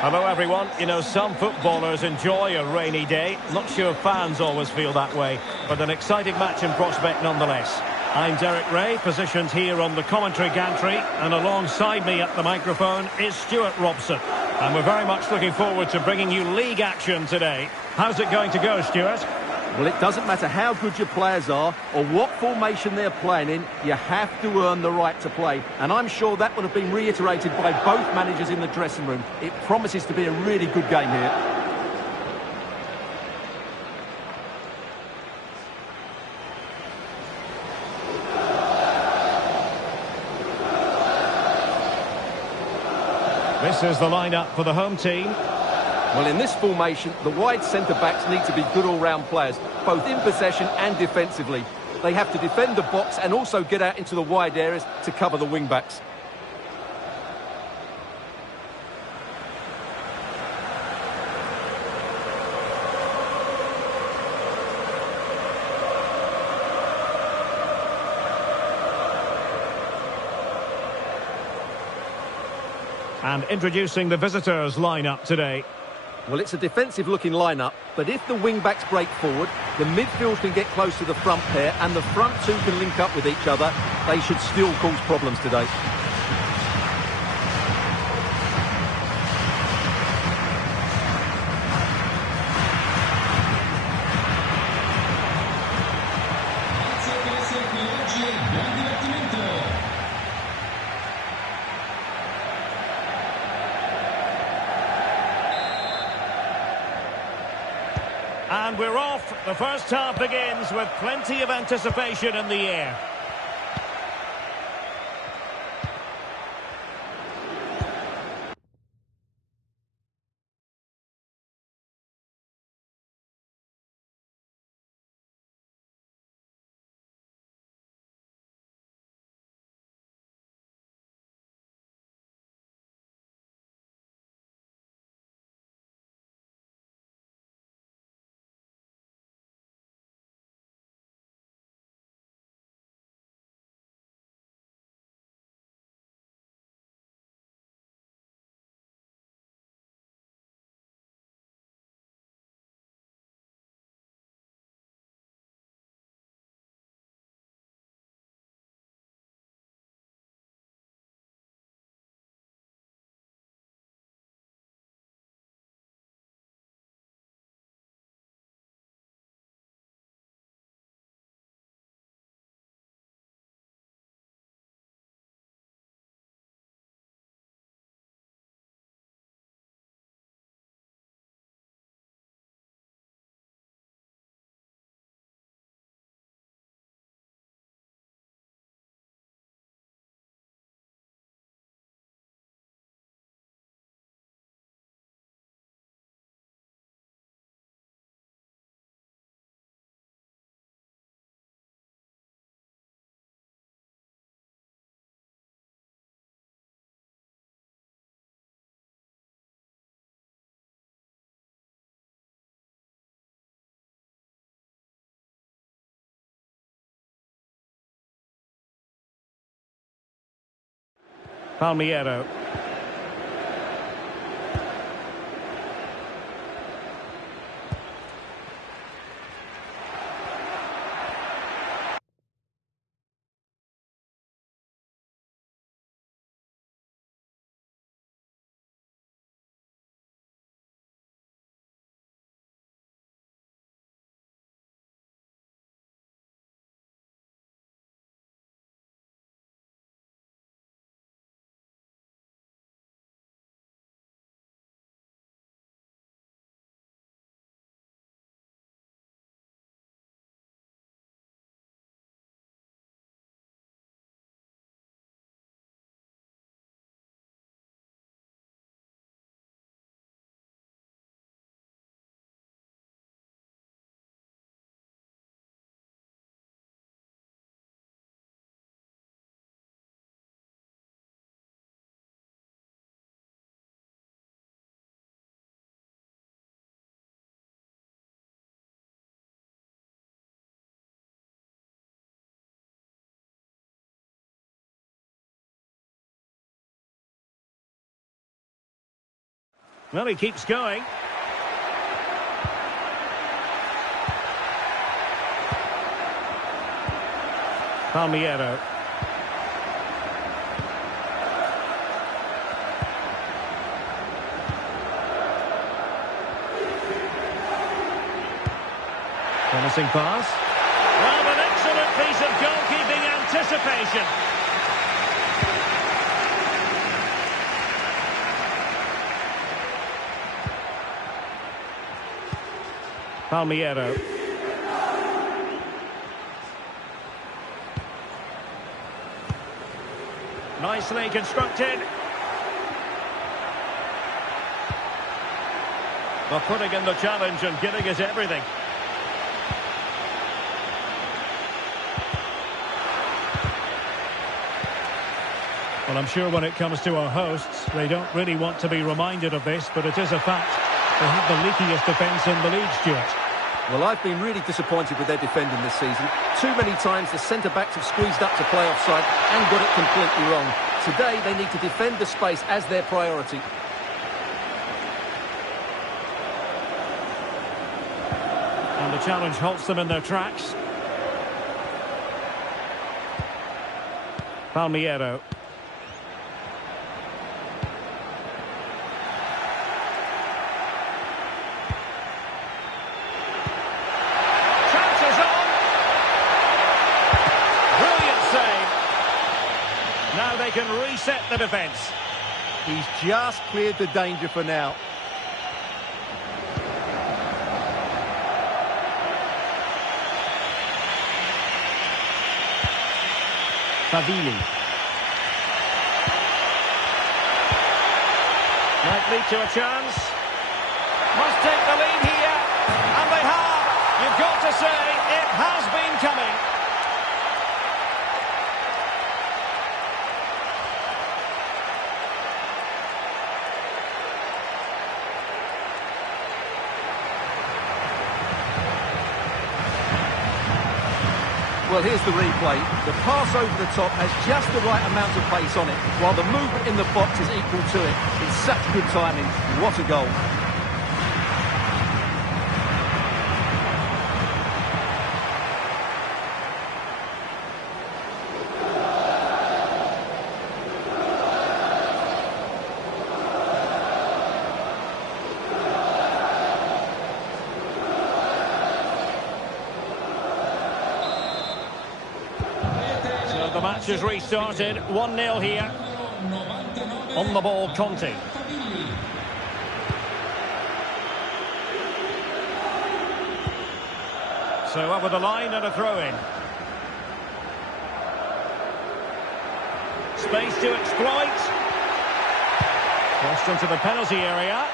Hello everyone. You know, some footballers enjoy a rainy day. Not sure fans always feel that way, but an exciting match in prospect nonetheless. I'm Derek Ray, positioned here on the commentary gantry, and alongside me at the microphone is Stuart Robson. And we're very much looking forward to bringing you league action today. How's it going to go, Stuart? Well, it doesn't matter how good your players are or what formation they're playing in, you have to earn the right to play. And I'm sure that would have been reiterated by both managers in the dressing room. It promises to be a really good game here. This is the lineup for the home team. Well, in this formation, the wide centre-backs need to be good all-round players, both in possession and defensively. They have to defend the box and also get out into the wide areas to cover the wing-backs. And introducing the visitors' lineup today. Well, it's a defensive-looking lineup, but if the wing-backs break forward, the midfield can get close to the front pair, and the front two can link up with each other, they should still cause problems today. And we're off. The first half begins with plenty of anticipation in the air. Palmiero. Well, he keeps going. Palmiero. Promising pass. Well, an excellent piece of goalkeeping anticipation. Palmiero. Nicely constructed. Well, putting in the challenge and giving it everything. Well, I'm sure when it comes to our hosts, they don't really want to be reminded of this, but it is a fact. They have the leakiest defence in the league, Stuart. Well, I've been really disappointed with their defending this season. Too many times the centre-backs have squeezed up to play offside and got it completely wrong. Today, they need to defend the space as their priority. And the challenge halts them in their tracks. Palmiero. Now they can reset the defence. He's just cleared the danger for now. Favili. Might lead to a chance. Must take the lead here. And they have. You've got to say, it has been coming. Well, here's the replay. The pass over the top has just the right amount of pace on it, while the movement in the box is equal to it. It's such good timing. What a goal. The match has restarted, 1-0 here. On the ball, Conte. So over the line and a throw-in. Space to exploit. Crossed into the penalty area.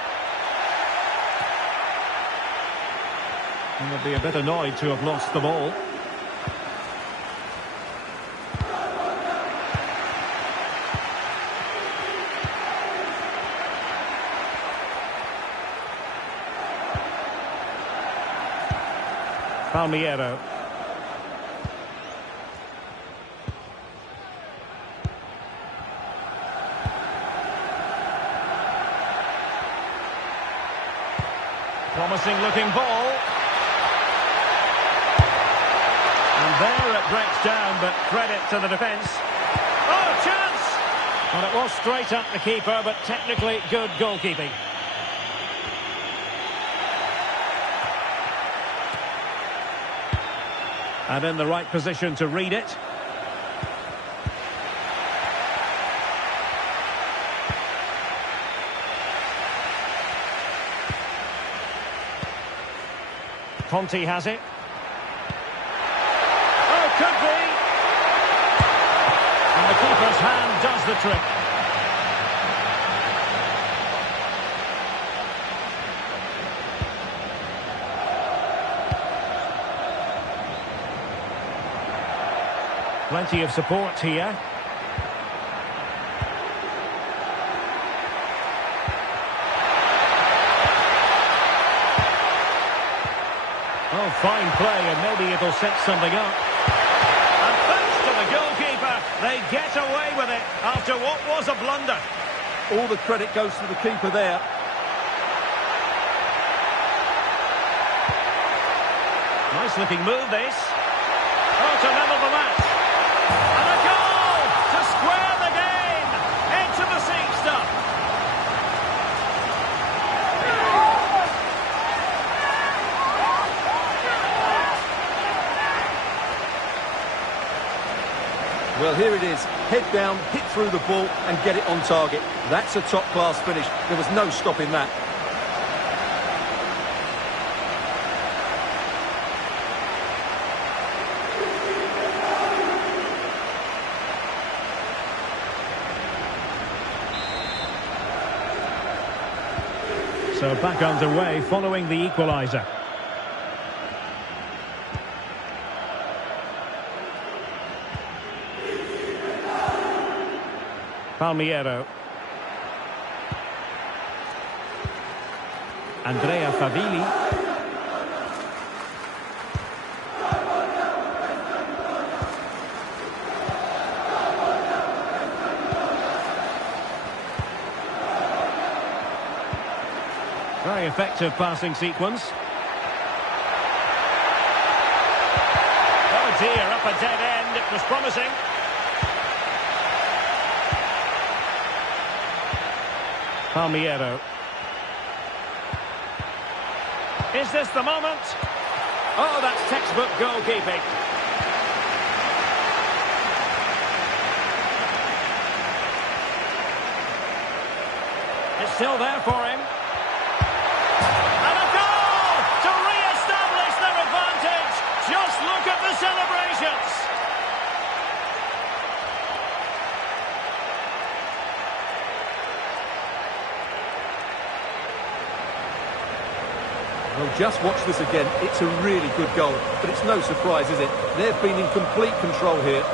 And would be a bit annoyed to have lost the ball. Palmiero. Promising looking ball. And there it breaks down, but credit to the defence. Oh, chance! Well, it was straight at the keeper, but technically good goalkeeping. And in the right position to read it. Conte has it. Oh, could be! And the keeper's hand does the trick. Plenty of support here. Oh, fine play, and maybe it'll set something up. And thanks to the goalkeeper, they get away with it after what was a blunder. All the credit goes to the keeper there. Nice looking move, this. Oh, to level the match. And a goal to square the game. Into the seat stuff. Well, here it is. Head down, hit through the ball and get it on target. That's a top-class finish. There was no stopping that. So back underway following the equaliser. Palmiero. Andrea Favili. Very effective passing sequence. Oh dear, up a dead end. It was promising. Palmiero. Is this the moment? Oh, that's textbook goalkeeping. It's still there for him. And a goal to re-establish their advantage. Just look at the celebrations. Well, just watch this again. It's a really good goal, but it's no surprise, is it? They've been in complete control here.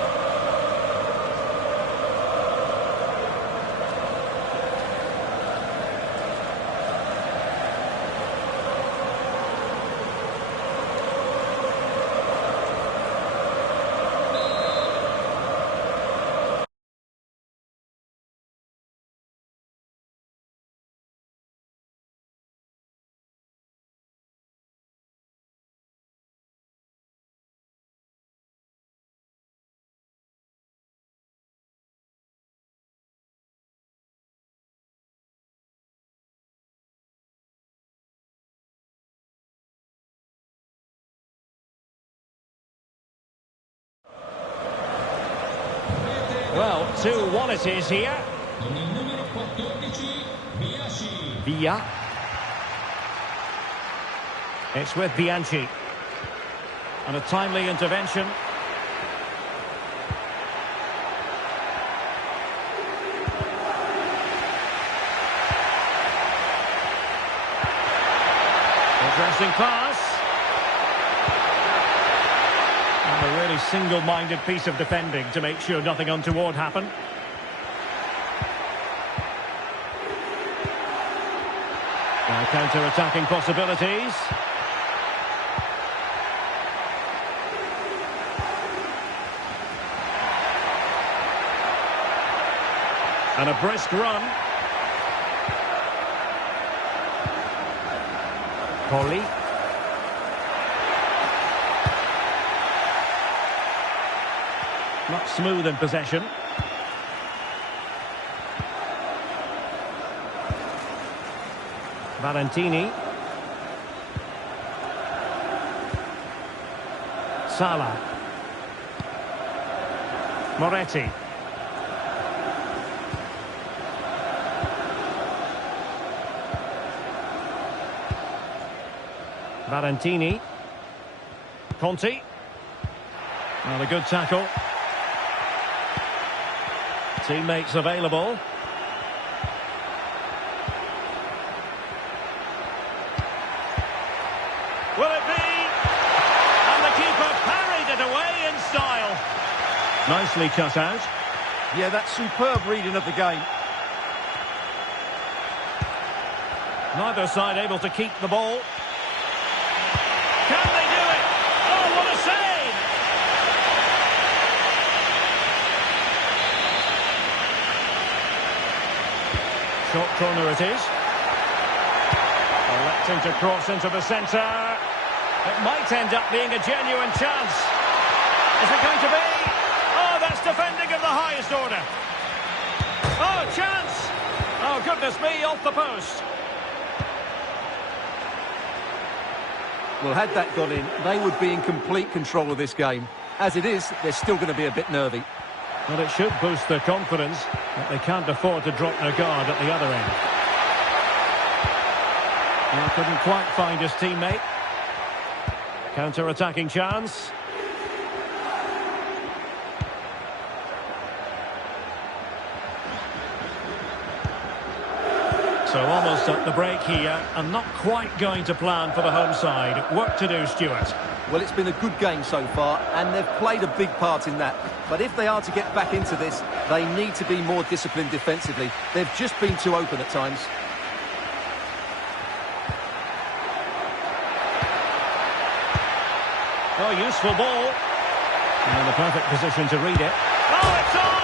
Well, 2-1 it is here. Villa. It's with Bianchi. And a timely intervention. Interesting pass. And a really single-minded piece of defending to make sure nothing untoward happened. Now counter-attacking possibilities. And a brisk run. Poli. Not smooth in possession. Valentini. Salah. Moretti. Valentini. Conti. Well, a good tackle. Teammates available. Will it be? And the keeper parried it away in style. Nicely cut out. Yeah, that's superb reading of the game. Neither side able to keep the ball. Can they do it? Oh, what a save! Short corner it is. Electing to cross into the centre. It might end up being a genuine chance. Is it going to be? Oh, that's defending of the highest order. Oh, chance! Oh, goodness me, off the post. Well, had that gone in, they would be in complete control of this game. As it is, they're still going to be a bit nervy. Well, it should boost their confidence, but they can't afford to drop their guard at the other end. Well, couldn't quite find his teammate. Counter-attacking chance. So almost at the break here, and not quite going to plan for the home side. Work to do, Stuart. Well, it's been a good game so far, and they've played a big part in that. But if they are to get back into this, they need to be more disciplined defensively. They've just been too open at times. Oh, useful ball. And in the perfect position to read it. Oh, it's on!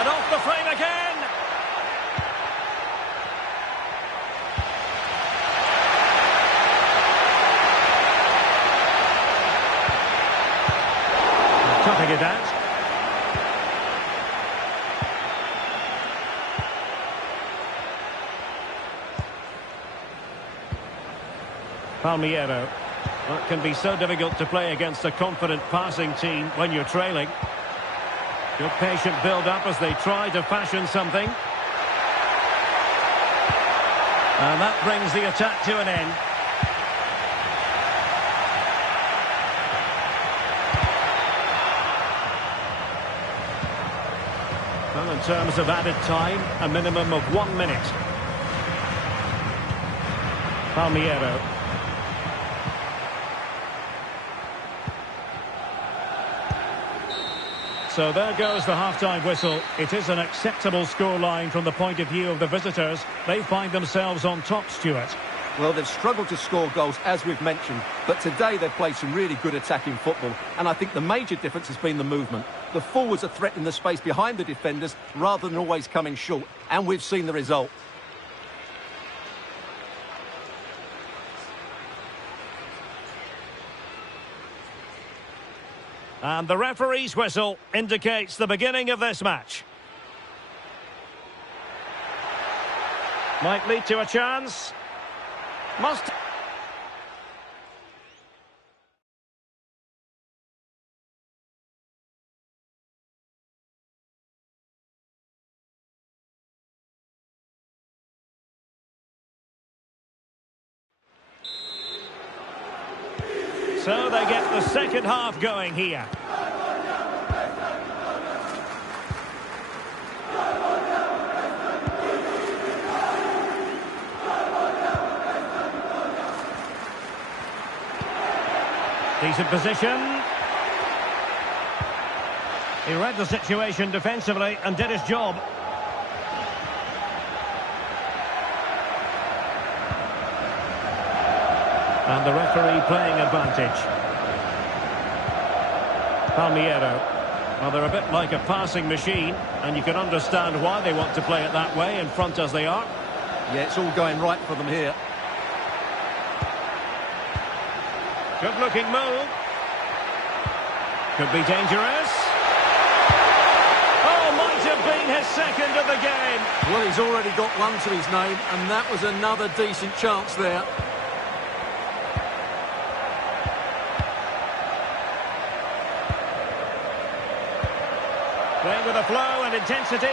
And off the frame again! Cutting it out. Palmiero. Well, it can be so difficult to play against a confident passing team when you're trailing. Good patient build-up as they try to fashion something. And that brings the attack to an end. Well, in terms of added time, a minimum of 1 minute. Palmiero. So there goes the half-time whistle. It is an acceptable scoreline from the point of view of the visitors. They find themselves on top, Stuart. Well, they've struggled to score goals, as we've mentioned, but today they've played some really good attacking football, and I think the major difference has been the movement. The forwards are threatening the space behind the defenders rather than always coming short, and we've seen the result. And the referee's whistle indicates the beginning of this match. Might lead to a chance. Must... So they get the second half going here. Decent position. He read the situation defensively and did his job. And the referee playing advantage. Palmiero. Well, they're a bit like a passing machine, and you can understand why they want to play it that way, in front as they are. Yeah, it's all going right for them here. Good-looking move. Could be dangerous. Oh, might have been his second of the game. Well, he's already got one to his name, and that was another decent chance there. Playing with a flow and intensity.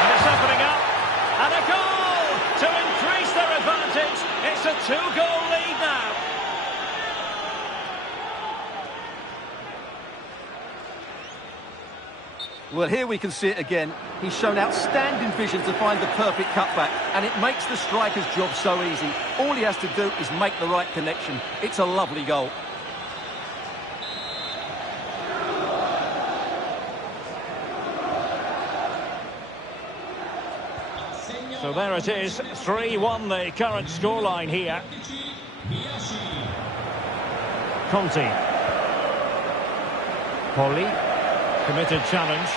And it's opening up. And a goal to increase their advantage. It's a 2-goal lead now. Well, here we can see it again. He's shown outstanding vision to find the perfect cutback, and it makes the striker's job so easy. All he has to do is make the right connection. It's a lovely goal. So there it is, 3-1 the current scoreline here. Conti. Poli. Committed challenge.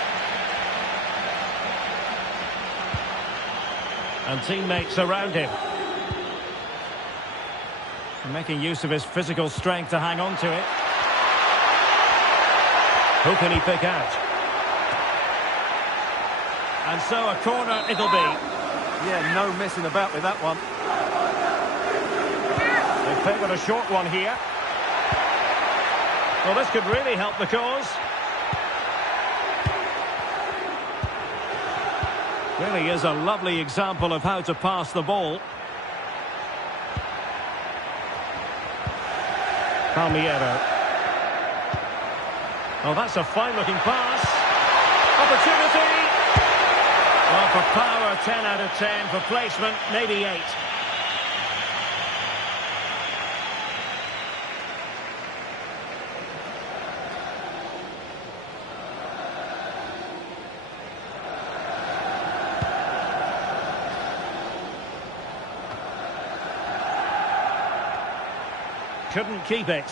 And teammates around him. Making use of his physical strength to hang on to it. Who can he pick out? And so a corner it'll be. Yeah, no messing about with that one. They favoured a short one here. Well, this could really help the cause. Really is a lovely example of how to pass the ball. Palmiero. Oh, that's a fine-looking pass. Opportunity! Well, for power, 10 out of 10. For placement, maybe 8. Couldn't keep it.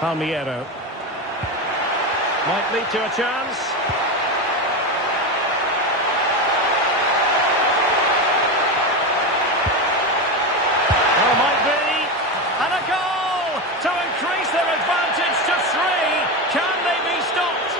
Palmiero. Might lead to a chance. To increase their advantage to 3. Can they be stopped?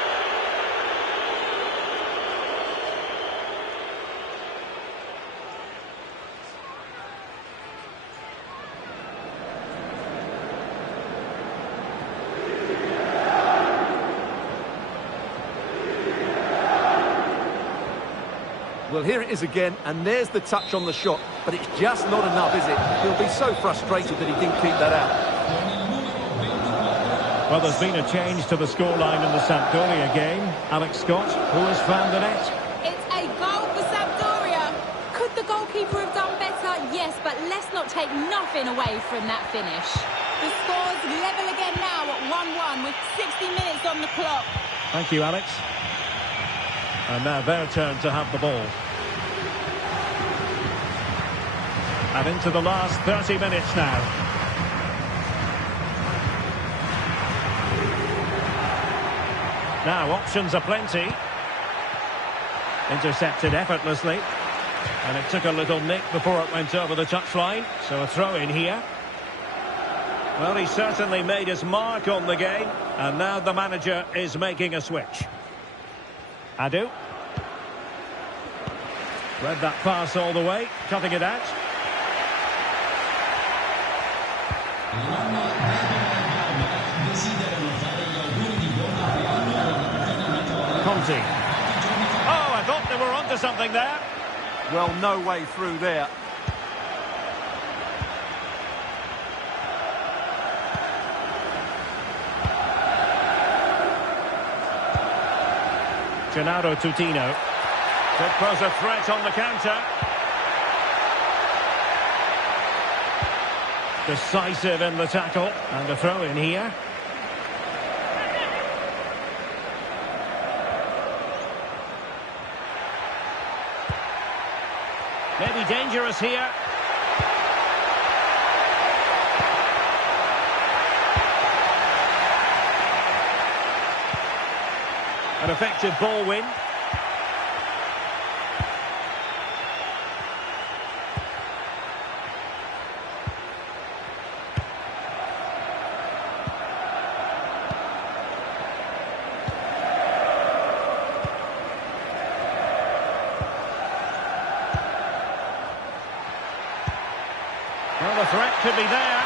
Well, here it is again, and there's the touch on the shot, but it's just not enough, is it? He'll be so frustrated that he didn't keep that out. Well, there's been a change to the scoreline in the Sampdoria game. Alex Scott, who has found the net? It's a goal for Sampdoria. Could the goalkeeper have done better? Yes, but let's not take nothing away from that finish. The score's level again now at 1-1 with 60 minutes on the clock. Thank you, Alex. And now their turn to have the ball. And into the last 30 minutes now. Now, options are plenty. Intercepted effortlessly. And it took a little nick before it went over the touchline. So a throw in here. Well, he certainly made his mark on the game. And now the manager is making a switch. Adu. Read that pass all the way. Cutting it out. Conti. Oh, I thought they were onto something there. Well, no way through there. Gennaro Tutino. Could pose a threat on the counter. Decisive in the tackle. And a throw in here. Maybe dangerous here. An effective ball win. Well, the threat could be there.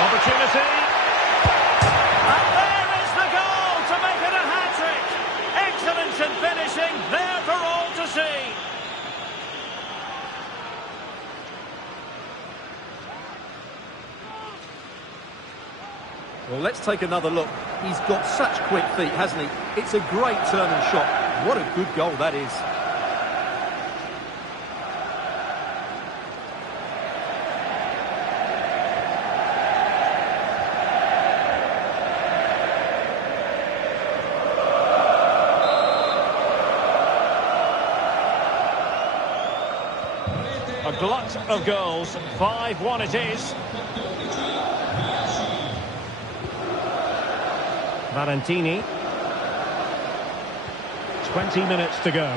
Opportunity. And there is the goal to make it a hat-trick. Excellence in finishing, there for all to see. Well, let's take another look. He's got such quick feet, hasn't he? It's a great turning shot. What a good goal that is. A glut of goals. 5-1 it is. Valentini. 20 minutes to go. And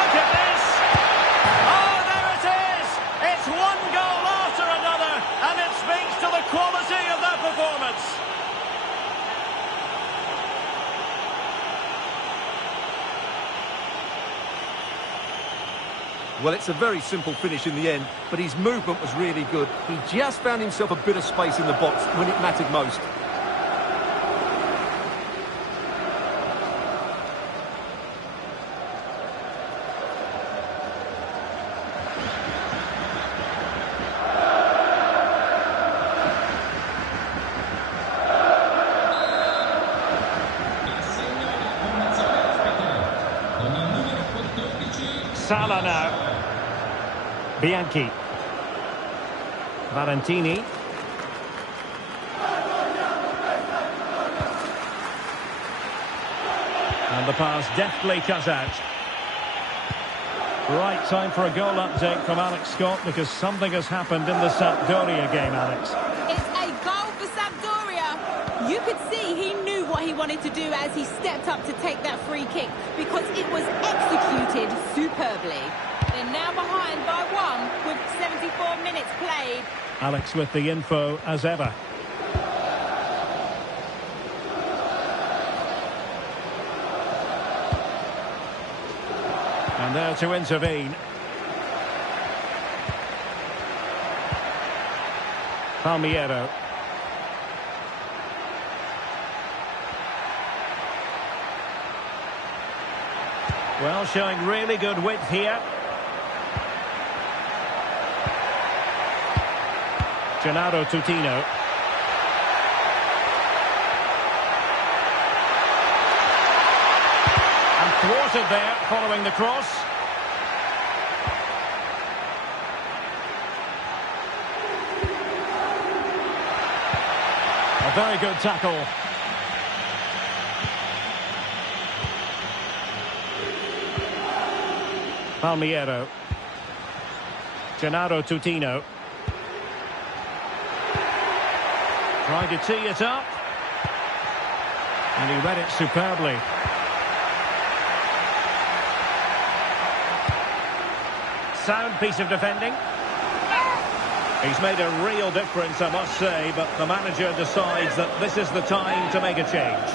look at this! Oh, there it is! It's one goal after another, and it speaks to the quality of that performance. Well, it's a very simple finish in the end, but his movement was really good. He just found himself a bit of space in the box when it mattered most. Salah now. Bianchi. Valentini. And the pass deftly cut out. Right, time for a goal update from Alex Scott, because something has happened in the Sampdoria game, Alex. It's a goal for Sampdoria. You could see he knew what he wanted to do as he stepped up to take that free kick, because it was executed superbly. They're now behind by 1 with 74 minutes played. Alex with the info as ever. And there to intervene. Palmiero. Well, showing really good width here. Gennaro Tutino. And thwarted there following the cross. A very good tackle. Palmiero. Gennaro Tutino. Trying to tee it up. And he read it superbly. Sound piece of defending. He's made a real difference, I must say, but the manager decides that this is the time to make a change.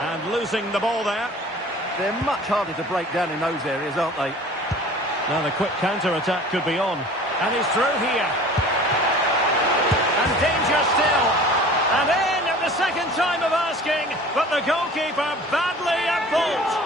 And losing the ball there. They're much harder to break down in those areas, aren't they? Now the quick counter-attack could be on. And he's through here. And danger still. And in at the second time of asking, but the goalkeeper badly at fault.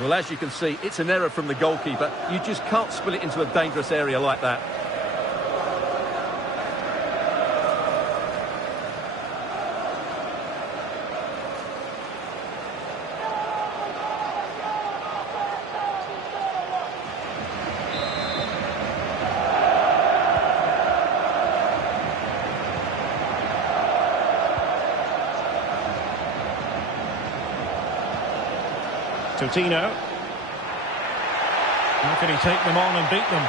Well, as you can see, it's an error from the goalkeeper. You just can't spill it into a dangerous area like that. Tutino. How can he take them on and beat them?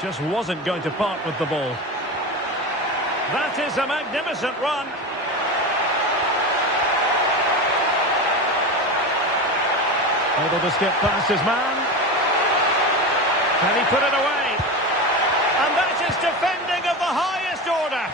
Just wasn't going to part with the ball. That is a magnificent run. Able to skip past his man. Can he put it away? And that is defending of the highest order.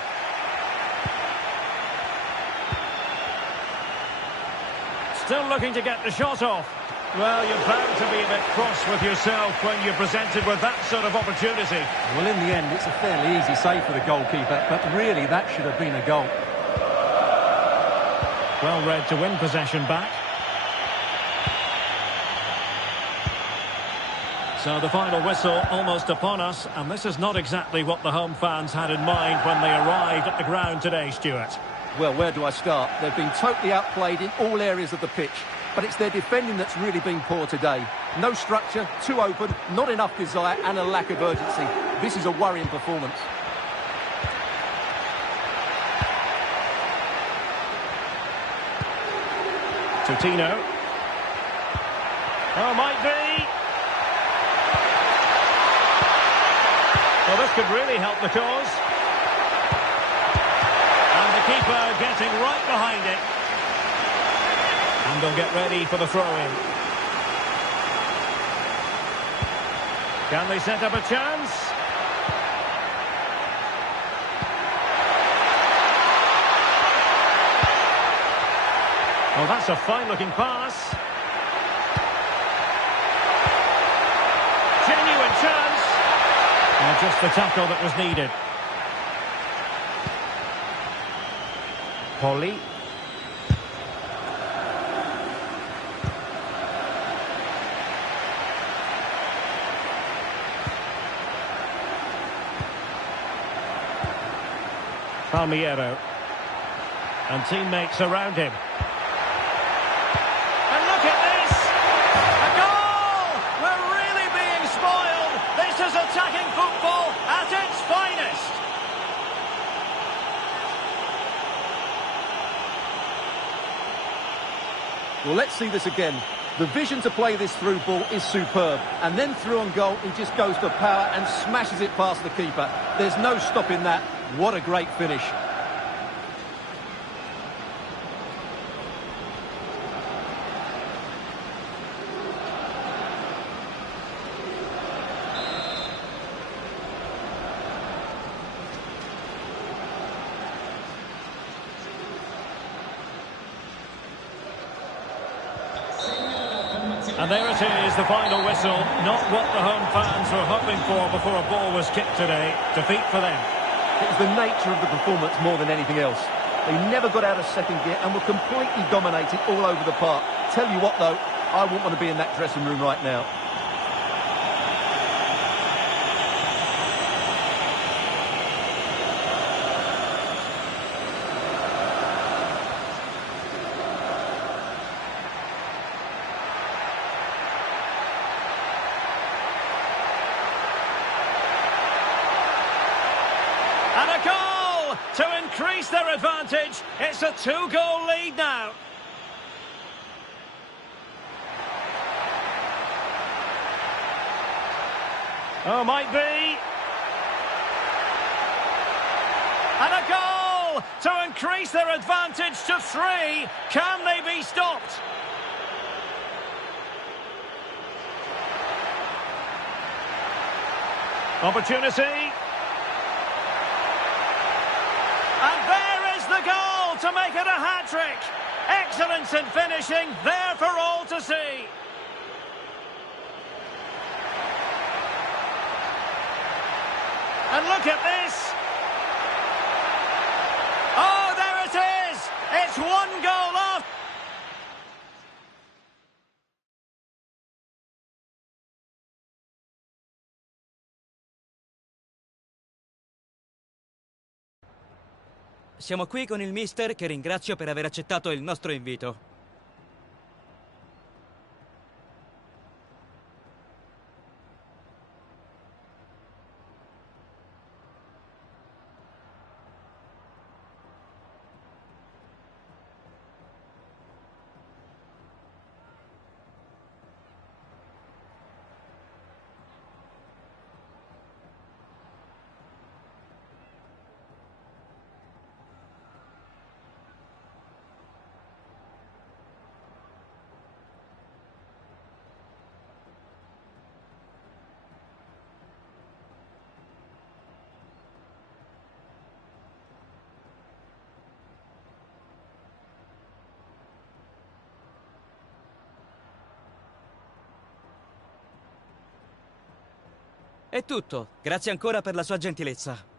Still looking to get the shot off. Well, you're bound to be a bit cross with yourself when you're presented with that sort of opportunity. Well, in the end, it's a fairly easy save for the goalkeeper, but really that should have been a goal. Well read to win possession back. So the final whistle almost upon us, and this is not exactly what the home fans had in mind when they arrived at the ground today, Stuart. Well, where do I start? They've been totally outplayed in all areas of the pitch, but it's their defending that's really been poor today. No structure, too open, not enough desire and a lack of urgency. This is a worrying performance. Tutto. Oh, might be. Well, this could really help the cause. And the keeper getting right behind it. And they'll get ready for the throw-in. Can they set up a chance? Oh, that's a fine-looking pass. Genuine chance. And just the tackle that was needed. Polly. Palmiero. And teammates around him. And look at this! A goal! We're really being spoiled! This is attacking football at its finest! Well, let's see this again. The vision to play this through ball is superb. And then through on goal, he just goes for power and smashes it past the keeper. There's no stopping that. What a great finish. And there it is, the final whistle. Not what the home fans were hoping for before a ball was kicked today. Defeat for them. It was the nature of the performance more than anything else. They never got out of second gear and were completely dominated all over the park. Tell you what, though, I wouldn't want to be in that dressing room right now. And a goal to increase their advantage. It's a 2-goal lead now. Oh, might be. And a goal to increase their advantage to 3. Can they be stopped? Opportunity. And there is the goal to make it a hat-trick. Excellence in finishing, there for all to see. And look at this. Oh, there it is. It's 1 goal off. Siamo qui con il mister che ringrazio per aver accettato il nostro invito. È tutto. Grazie ancora per la sua gentilezza.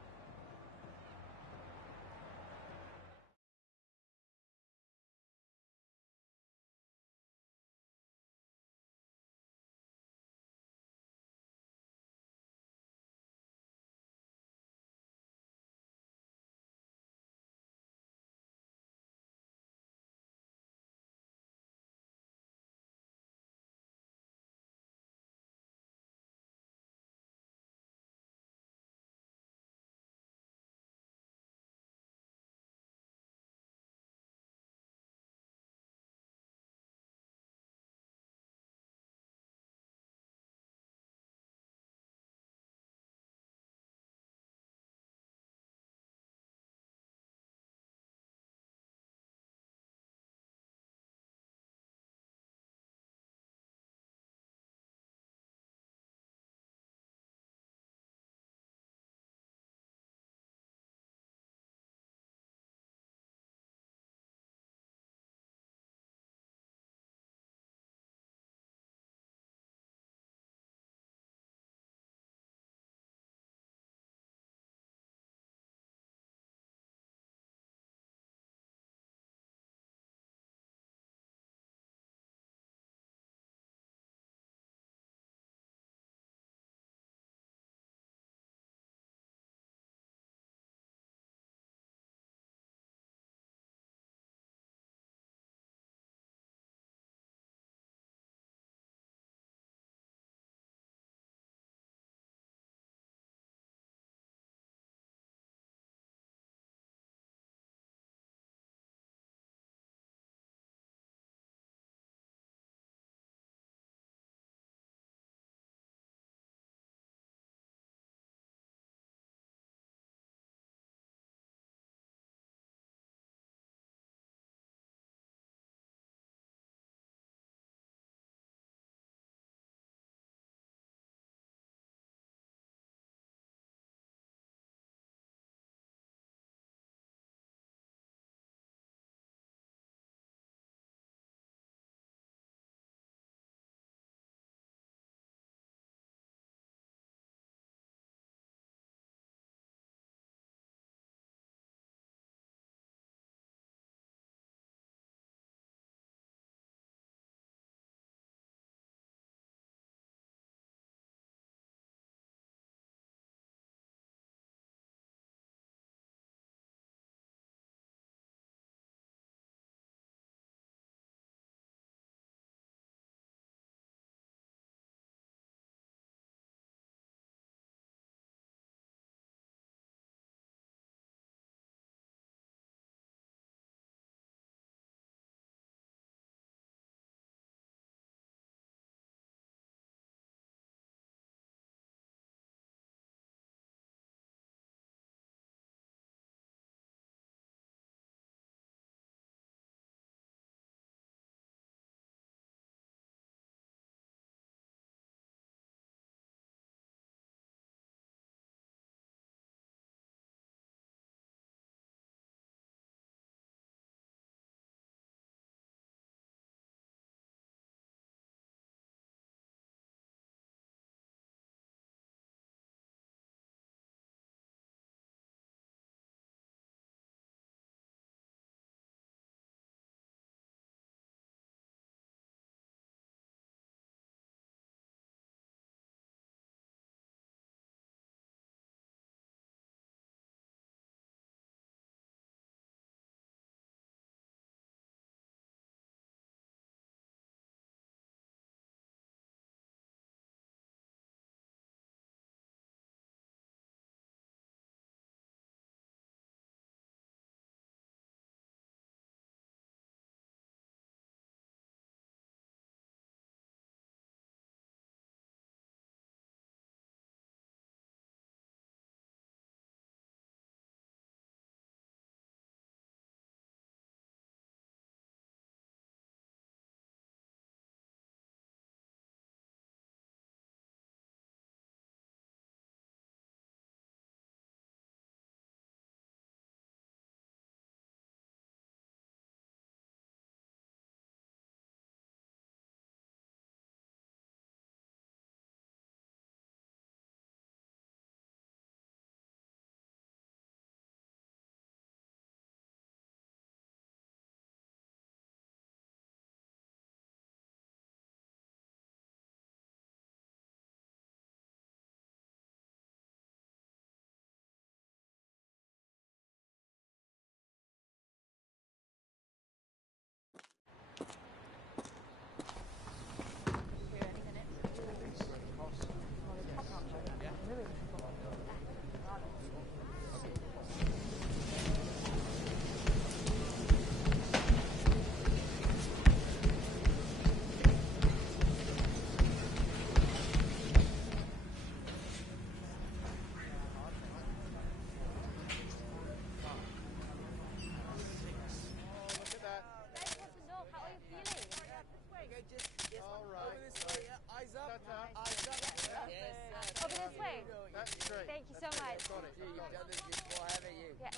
Over this way. That's great. Thank you so much. Got it. You've done this before, haven't you? Yeah.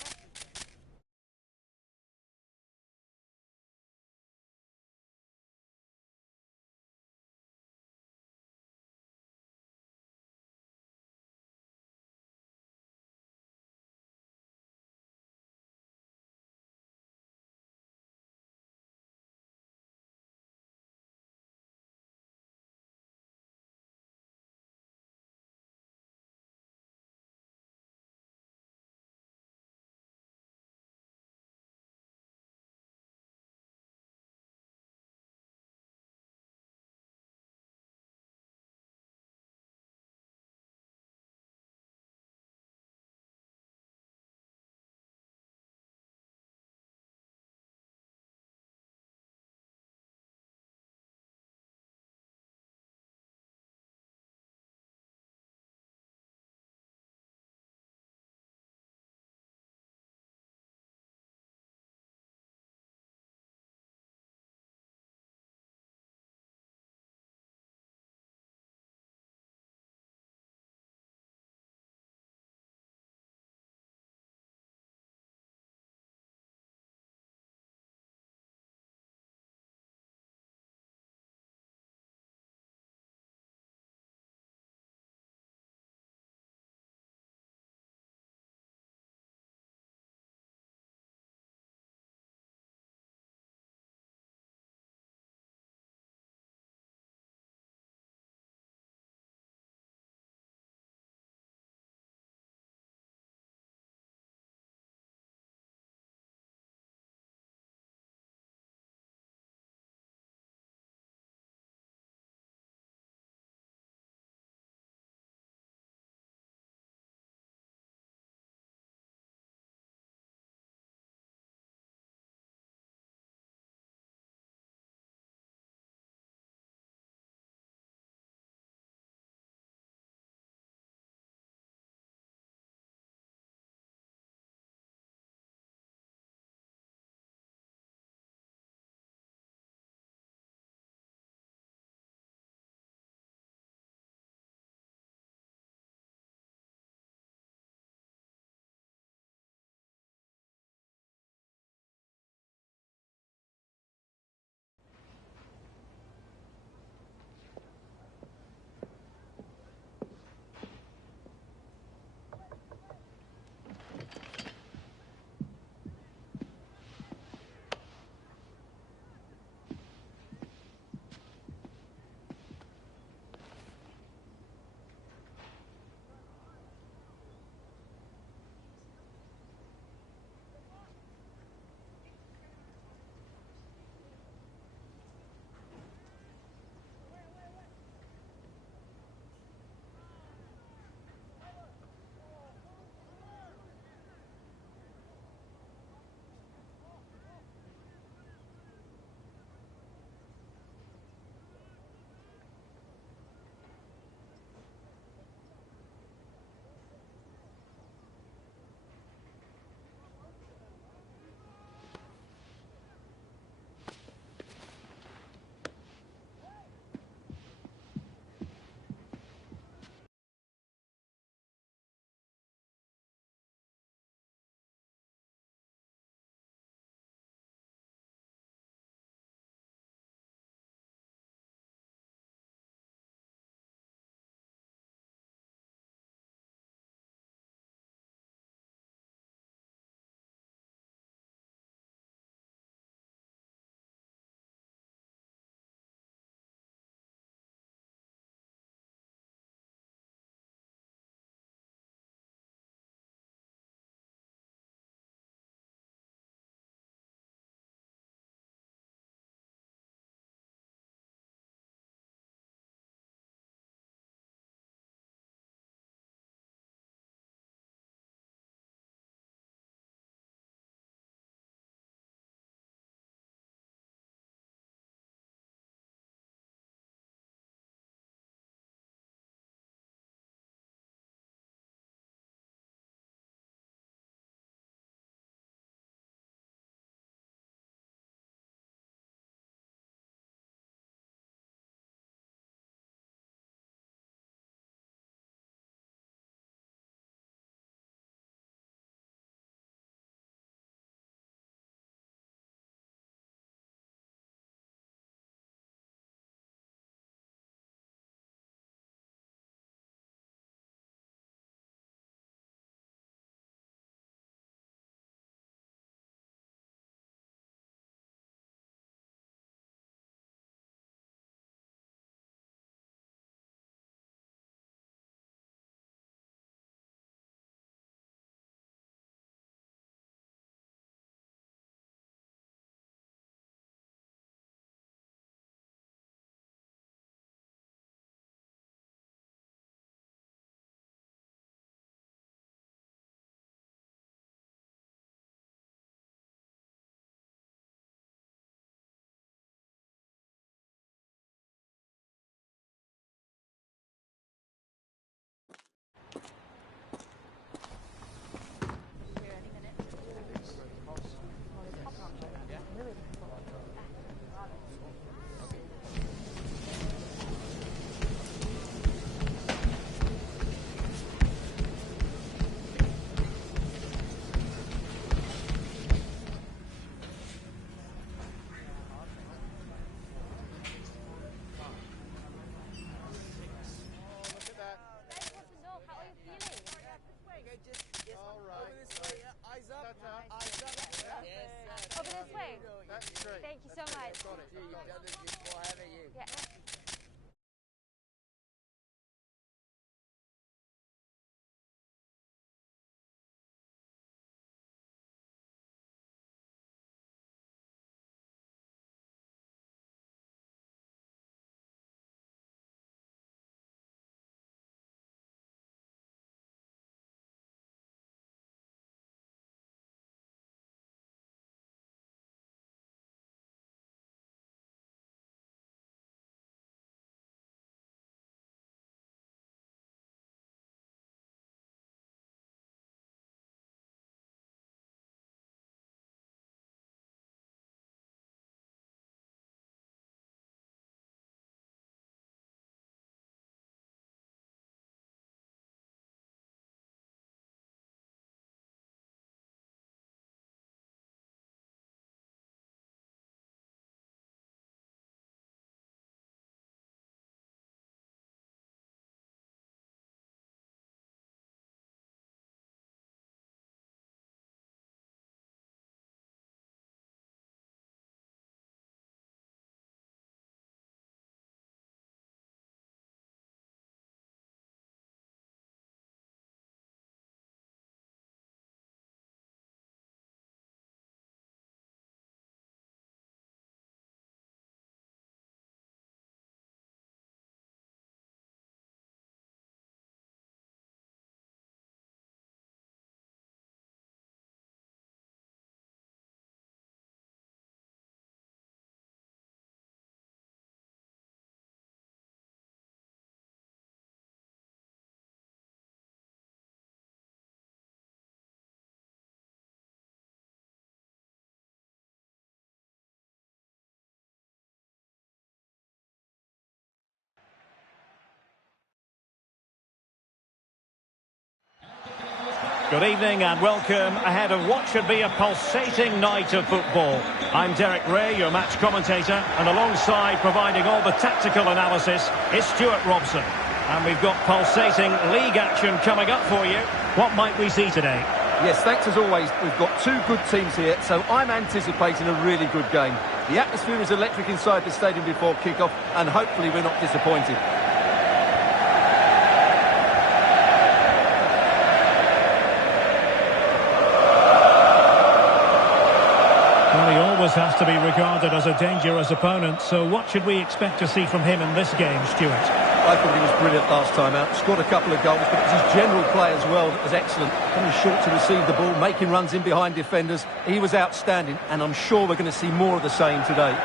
Yeah. Good evening and welcome ahead of what should be a pulsating night of football. I'm Derek Ray, your match commentator, and alongside providing all the tactical analysis is Stuart Robson. And we've got pulsating league action coming up for you. What might we see today? Yes, thanks as always. We've got two good teams here, so I'm anticipating a really good game. The atmosphere is electric inside the stadium before kick-off, and hopefully we're not disappointed. Well, he always has to be regarded as a dangerous opponent, so what should we expect to see from him in this game, Stuart? I thought he was brilliant last time out. Scored a couple of goals, but his general play as well was excellent. Coming short to receive the ball, making runs in behind defenders. He was outstanding, and I'm sure we're going to see more of the same today.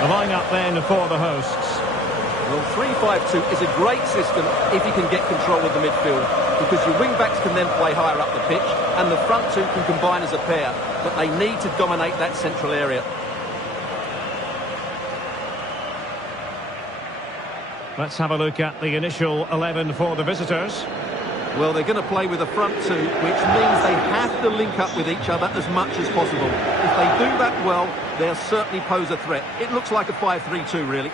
The line-up then for the hosts. Well, 3-5-2 is a great system if you can get control of the midfield, because your wing-backs can then play higher up the pitch, and the front two can combine as a pair, but they need to dominate that central area. Let's have a look at the initial 11 for the visitors. Well, they're going to play with a front two, which means they have to link up with each other as much as possible. If they do that well, they'll certainly pose a threat. It looks like a 5-3-2, really.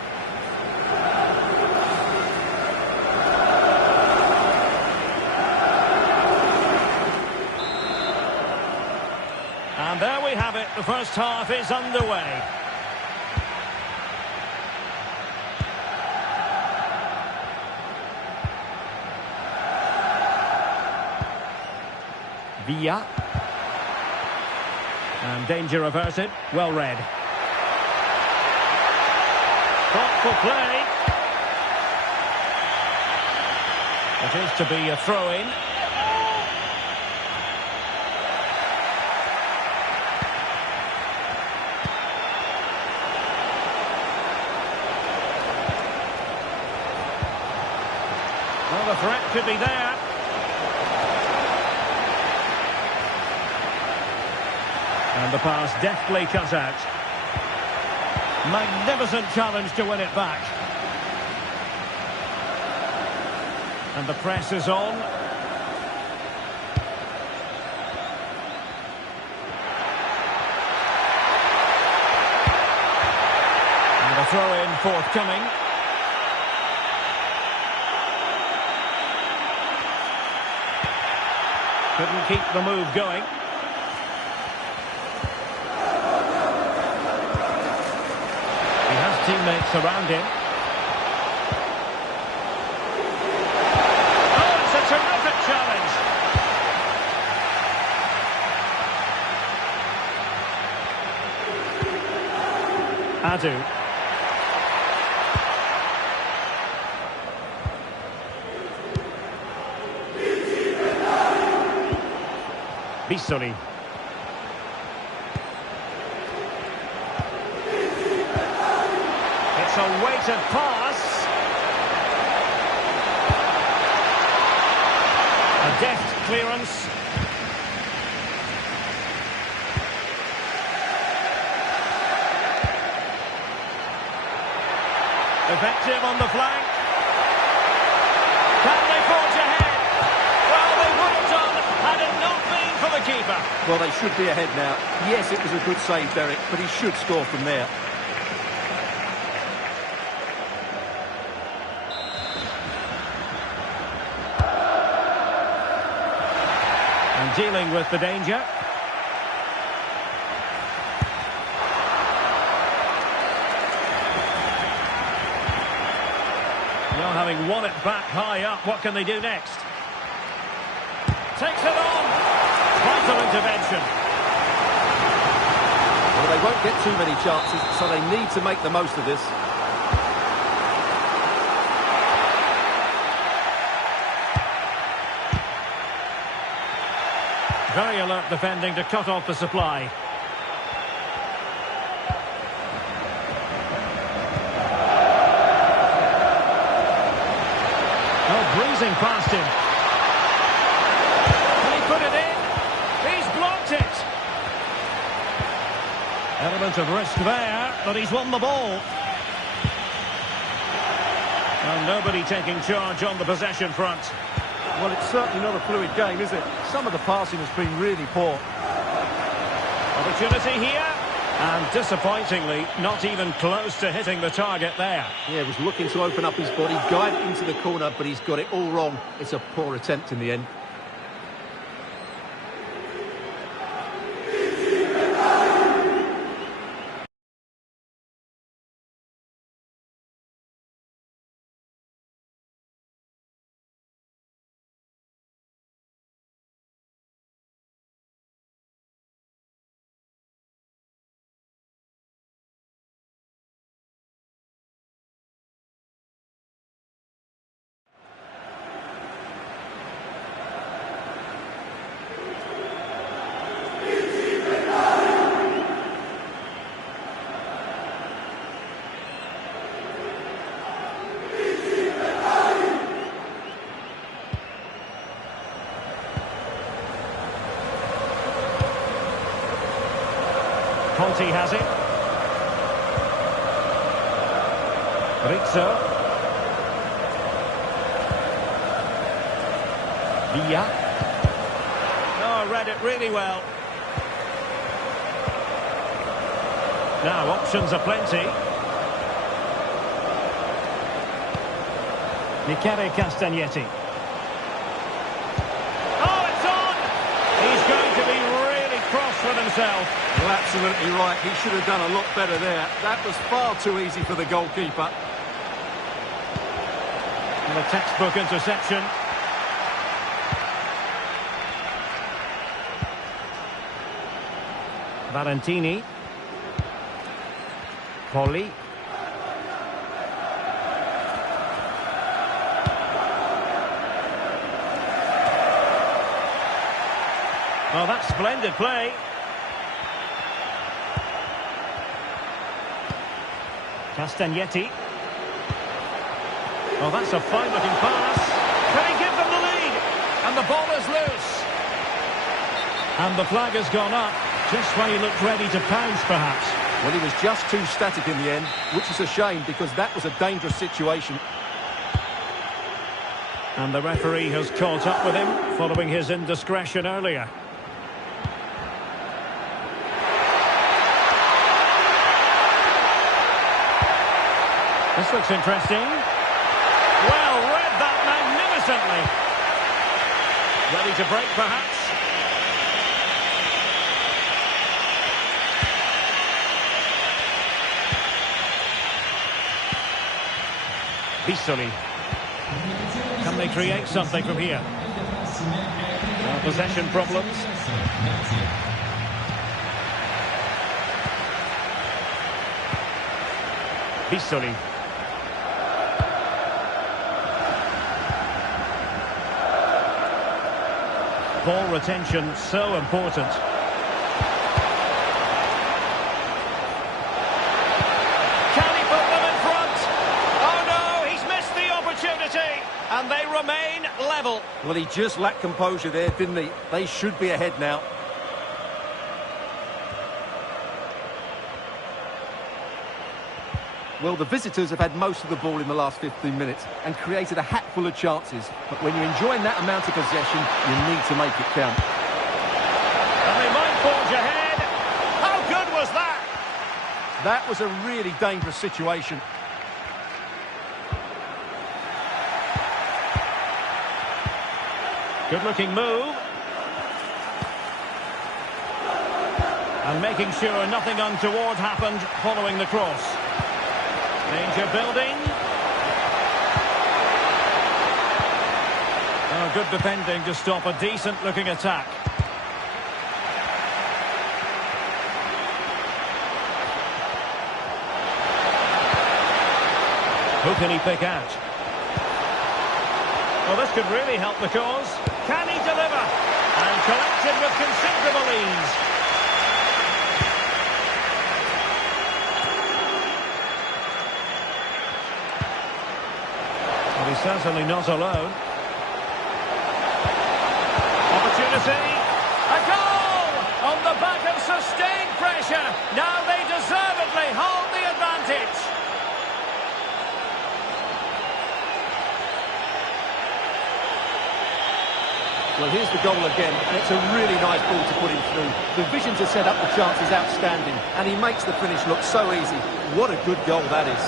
And there we have it. The first half is underway. Villa. And danger averted. Well read. Thoughtful play. It is to be a throw-in. Well, the threat could be there. And the pass deftly cut out. Magnificent challenge to win it back. And the press is on. throw-in forthcoming. Couldn't keep the move going. He has teammates around him. Oh, it's a terrific challenge. Adu. Bissoli. It's a weighted pass. A deft clearance. Effective on the flank. Can they forge ahead? Well, they would have done had it not been for the keeper. Well, they should be ahead now. Yes, it was a good save, Derek, but he should score from there. And dealing with the danger. Well, having won it back high up, what can they do next? Takes it on. Vital intervention. Well, they won't get too many chances, so they need to make the most of this. Very alert defending to cut off the supply. Oh, breezing past him. Can he put it in? He's blocked it. Element of risk there, but he's won the ball. And nobody taking charge on the possession front. Well, it's certainly not a fluid game, is it? Some of the passing has been really poor. Opportunity here. And disappointingly, not even close to hitting the target there. Yeah, was looking to open up his body, guide it into the corner, but he's got it all wrong. It's a poor attempt in the end. Conte has it. Rizzo. Villa. Oh, read it really well. Now, options are plenty. Michele Castagnetti. Oh, it's on! He's going to be really cross with himself. You're absolutely right. He should have done a lot better there. That was far too easy for the goalkeeper. And a textbook interception. Valentini. Polly. Oh, that's splendid play. Castagnetti. Oh, that's a fine-looking pass. Can he give them the lead? And the ball is loose. And the flag has gone up, just when he looked ready to pounce, perhaps. Well, he was just too static in the end, which is a shame because that was a dangerous situation. And the referee has caught up with him, following his indiscretion earlier. This looks interesting. Well, read that magnificently. Ready to break, perhaps? Bissoli. Can they create something from here? Possession problems. Bissoli. Ball retention so important. Can he put them in front? Oh no, he's missed the opportunity. And they remain level. Well, he just lacked composure there, didn't he? They should be ahead now. Well, the visitors have had most of the ball in the last 15 minutes and created a hatful of chances. But when you're enjoying that amount of possession, you need to make it count. And they might forge ahead. How good was that? That was a really dangerous situation. Good-looking move. And making sure nothing untoward happened following the cross. Danger building. Oh, good defending to stop a decent-looking attack. Who can he pick out? Well, this could really help the cause. Can he deliver? And collected with considerable ease. Well, he's certainly not alone. Opportunity. A goal! On the back of sustained pressure. Now they deservedly hold the advantage. Well, here's the goal again, and it's a really nice ball to put him through. The vision to set up the chance is outstanding, and he makes the finish look so easy. What a good goal that is.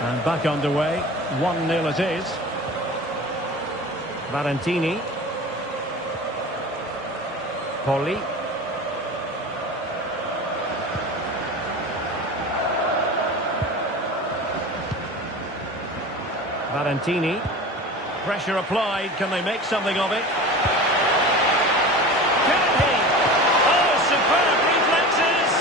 And back underway. 1-0 it is. Valentini. Polli. Valentini. Pressure applied. Can they make something of it? Can he? Oh, superb reflexes!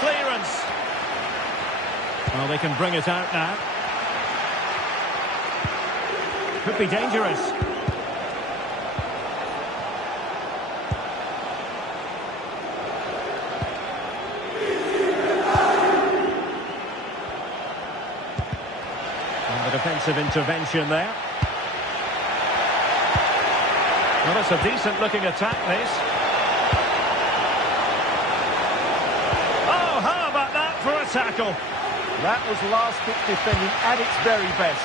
Clearance. Well, they can bring it out now. Could be dangerous. And the defensive intervention there. Well, it's a decent-looking attack, this. For a tackle. That was last-ditch defending at its very best.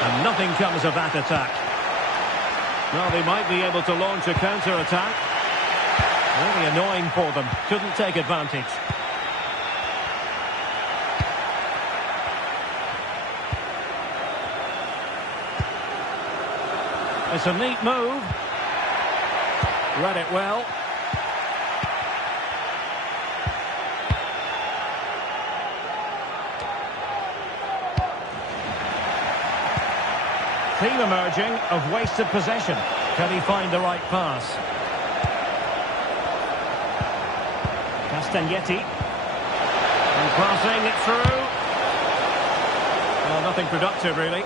And nothing comes of that attack. Well, they might be able to launch a counter-attack. Really annoying for them. Couldn't take advantage. It's a neat move. Read it well. Theme emerging of wasted possession. Can he find the right pass? Castagnetti. And crossing it through. Well, nothing productive, really.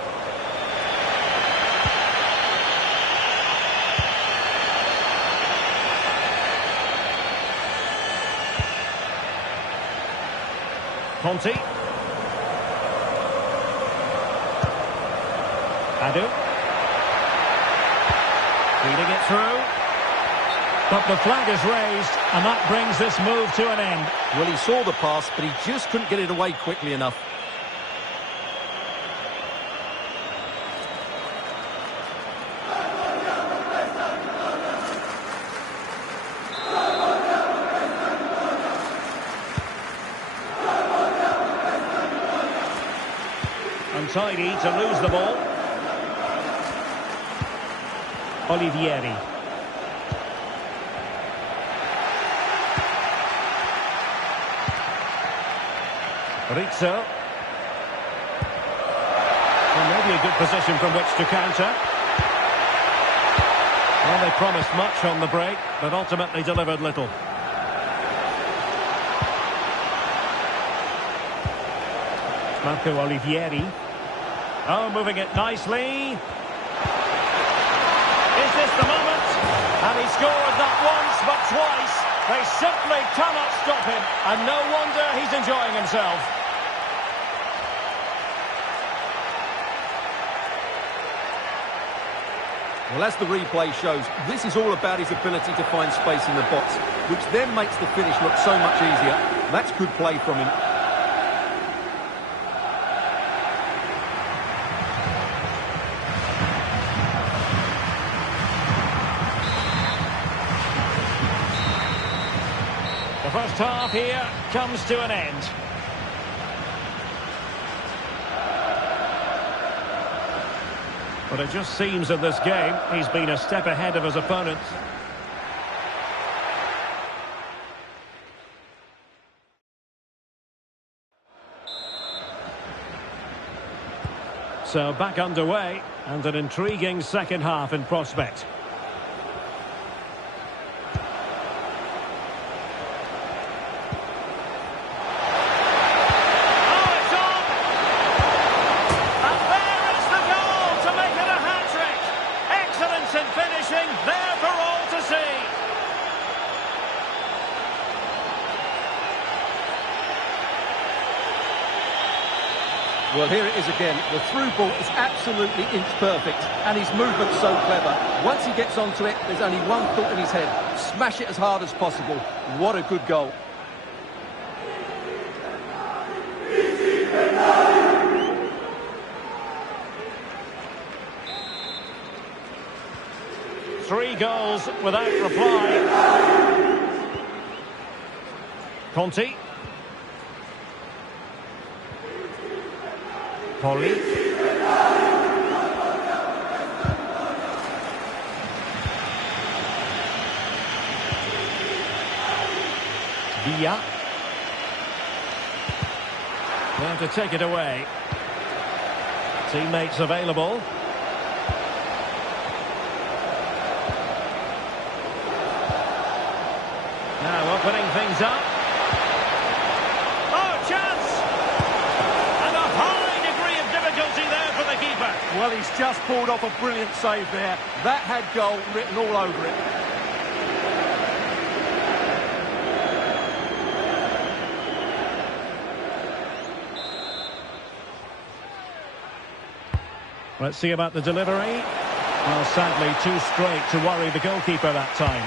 Conti. Adu. Feeding it through. But the flag is raised, and that brings this move to an end. Well, he saw the pass, but he just couldn't get it away quickly enough. Untidy to lose the ball. Olivieri. Rizzo. Well, maybe a good position from which to counter. Well, they promised much on the break, but ultimately delivered little. Marco Olivieri. Oh, moving it nicely. Is this the moment? And he scored not once, but twice. They simply cannot stop him. And no wonder he's enjoying himself. Well, as the replay shows, this is all about his ability to find space in the box, which then makes the finish look so much easier. That's good play from him. The first half here comes to an end. But it just seems in this game he's been a step ahead of his opponents. So back underway and an intriguing second half in prospect. Well, here it is again. The through ball is absolutely inch perfect, and his movement's so clever. Once he gets onto it, there's only one thought in his head. Smash it as hard as possible. What a good goal. Three goals without reply. Conti. Poli. Villa. Now to take it away. Teammates available. Now opening things up. Oh, chance! And a high degree of difficulty there for the keeper. Well, he's just pulled off a brilliant save there. That had goal written all over it. Let's see about the delivery. Well, sadly, too straight to worry the goalkeeper that time.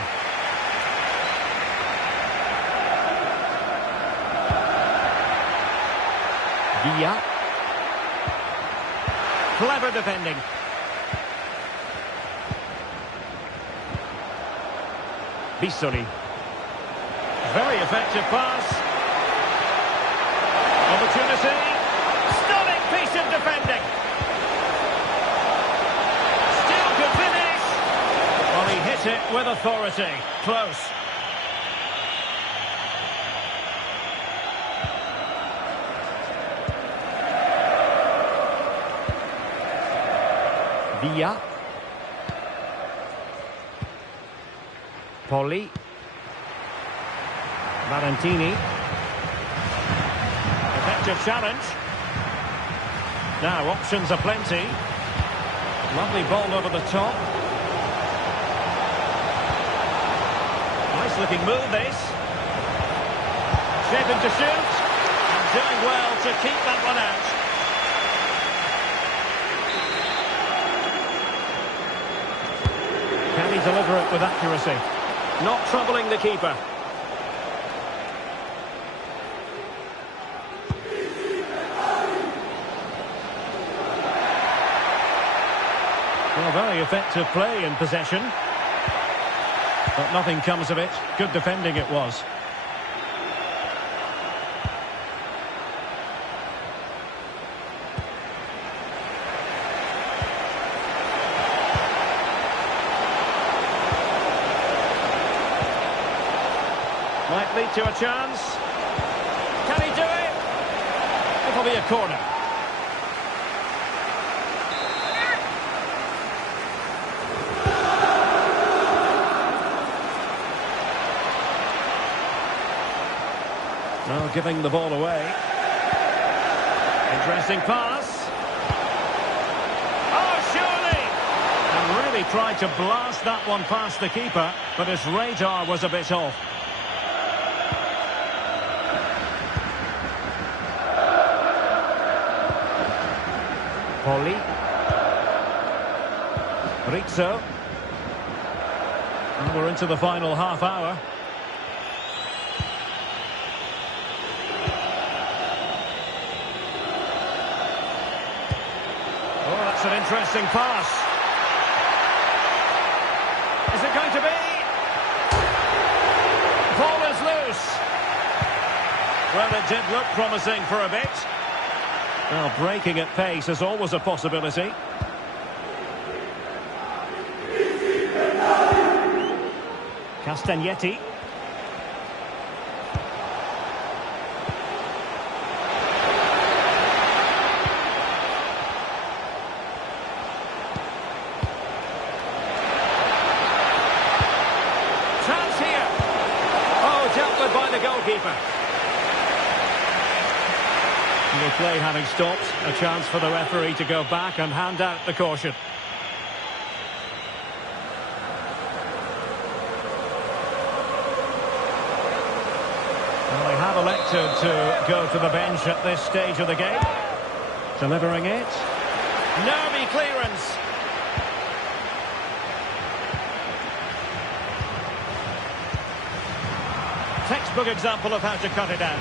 Villa. Clever defending. Bissoli. Very effective pass. Opportunity. Stunning piece of defending. Still could finish. Well, he hit it with authority. Close. Villa. Valentini. Effective challenge. Now options are plenty. Lovely ball over the top. Nice looking move this. Shaping to shoot. And doing well to keep that one out. Can he deliver it with accuracy? Not troubling the keeper. Well, very effective play in possession. But nothing comes of it. Good defending it was. Might lead to a chance. Can he do it? It'll be a corner. Now giving the ball away. Interesting pass. Oh, surely! And really tried to blast that one past the keeper, but his radar was a bit off. Poli. Rizzo. And we're into the final half hour. Oh, that's an interesting pass. Is it going to be? Ball is loose. Well, it did look promising for a bit. Well, breaking at pace is always a possibility. Castagnetti. Chance here. Oh, dealt with by the goalkeeper. The play having stopped, a chance for the referee to go back and hand out the caution. Well, they have elected to go to the bench at this stage of the game. Delivering it. Nervy clearance. Textbook example of how to cut it out.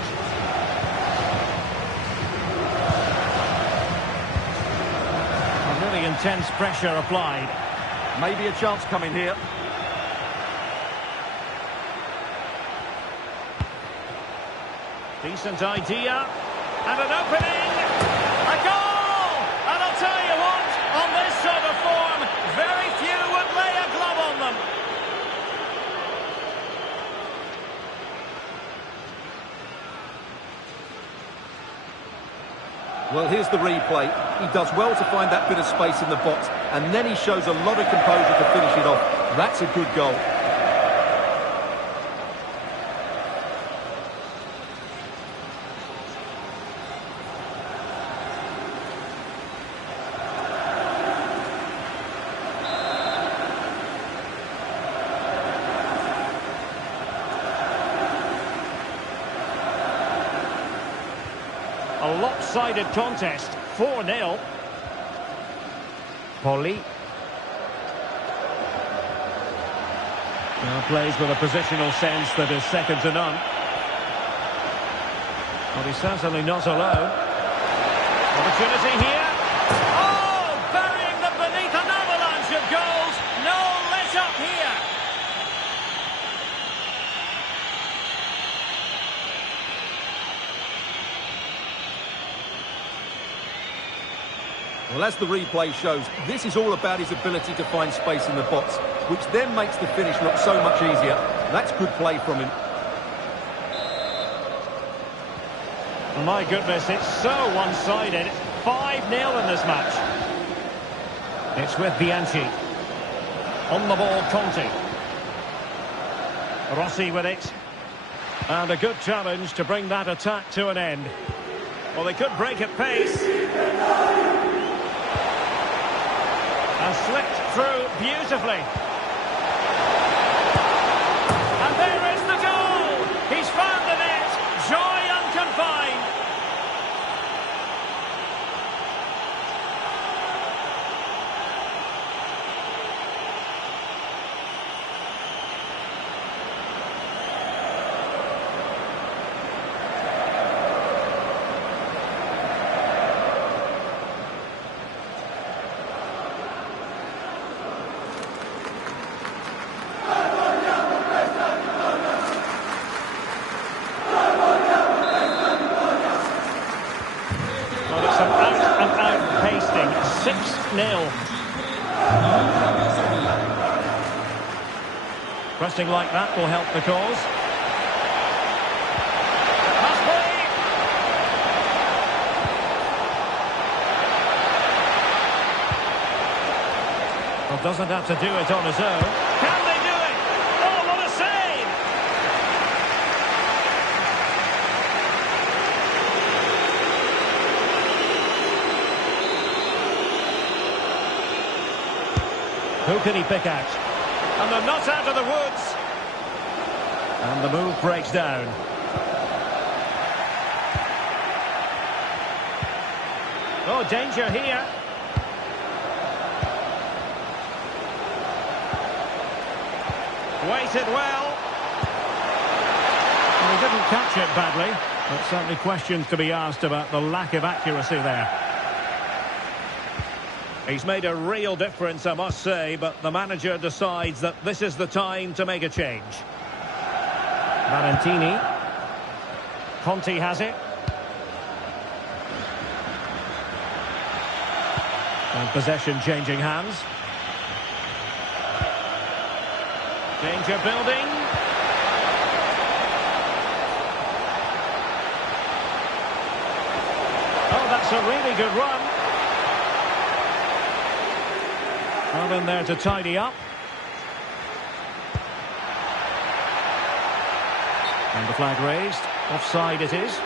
Really intense pressure applied. Maybe a chance coming here. Decent idea. And an opening. A goal! And I'll tell you what, on this sort of form, very few would lay a glove on them. Well, here's the replay. He does well to find that bit of space in the box, and then he shows a lot of composure to finish it off. That's a good goal. A lopsided contest, 4-0. Poli. Now plays with a positional sense that is second to none. Well, he's certainly not alone. Opportunity here. Oh, burying them beneath an avalanche of goals. No let up here. Well, as the replay shows, this is all about his ability to find space in the box, which then makes the finish look so much easier. That's good play from him. My goodness, it's so one-sided. 5-0 in this match. It's with Bianchi. On the ball, Conte. Rossi with it. And a good challenge to bring that attack to an end. Well, they could break at pace. And slipped through beautifully. And there is the goal! He's found the net! Joy unconfined! Well, it's an out-and-out pasting. 6-0. Pressing like that will help the cause. Must be! Well, doesn't have to do it on his own. Can they do it? Oh, what a save! Who can he pick out? And they're not out of the woods. And the move breaks down. Oh, danger here. Waited well. Well, he didn't catch it badly, but certainly questions to be asked about the lack of accuracy there. He's made a real difference, I must say, but the manager decides that this is the time to make a change. Valentini. Conti has it. And possession changing hands. Danger building. Oh, that's a really good run. Well, in there to tidy up. And the flag raised. Offside it is.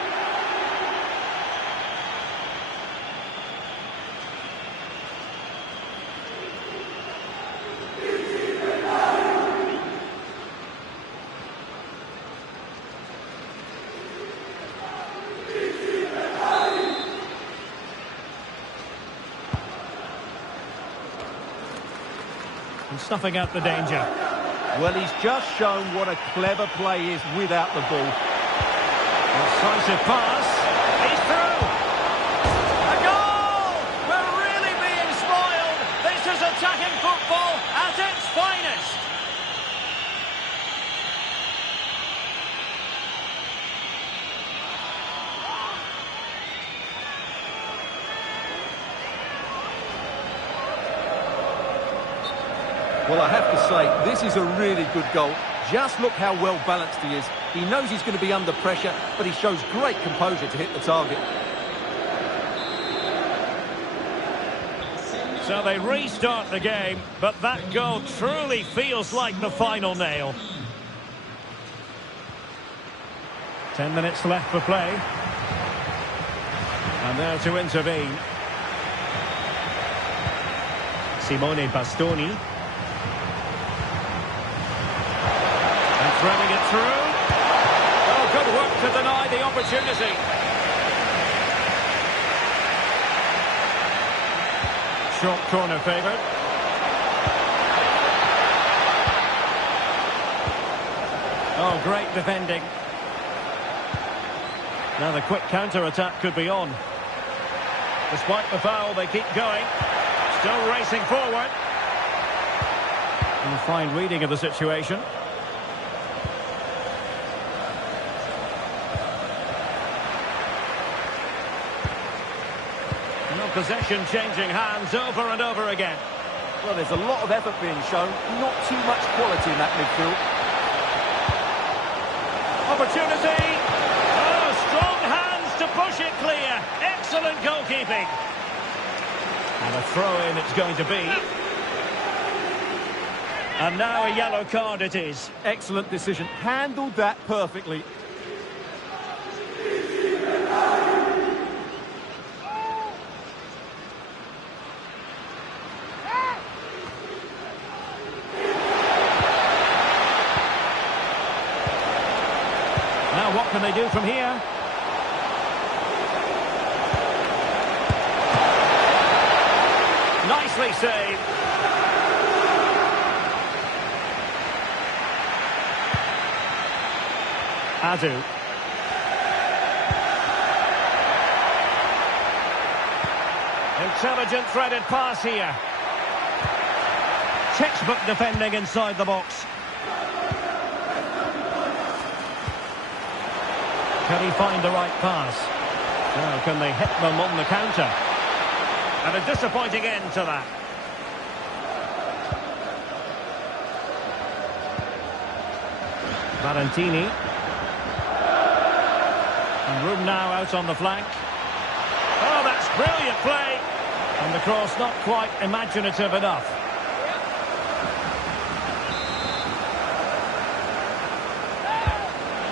And snuffing out the danger. Well, he's just shown what a clever play is without the ball. Decisive pass. He's through. A goal! We're really being spoiled. This is attacking football at its finest. Well, I have to say, this is a really good goal. Just look how well balanced he is. He knows he's going to be under pressure, but he shows great composure to hit the target. So they restart the game, but that goal truly feels like the final nail. 10 minutes left for play. And there to intervene. Simone Bastoni. Threading it through. Oh, good work to deny the opportunity. Short corner favoured. Oh, great defending. Now the quick counter-attack could be on. Despite the foul, they keep going. Still racing forward. And a fine reading of the situation. Possession changing hands over and over again. Well, there's a lot of effort being shown, not too much quality in that midfield. Opportunity! Oh, strong hands to push it clear. Excellent goalkeeping. And a throw-in it's going to be. And now a yellow card it is. Excellent decision. Handled that perfectly. Now what can they do from here? Nicely saved. Adu. Intelligent threaded pass here. Textbook defending inside the box. Can he find the right pass? Now, can they hit them on the counter? And a disappointing end to that. Valentini. And room now out on the flank. Oh, that's brilliant play. And the cross not quite imaginative enough.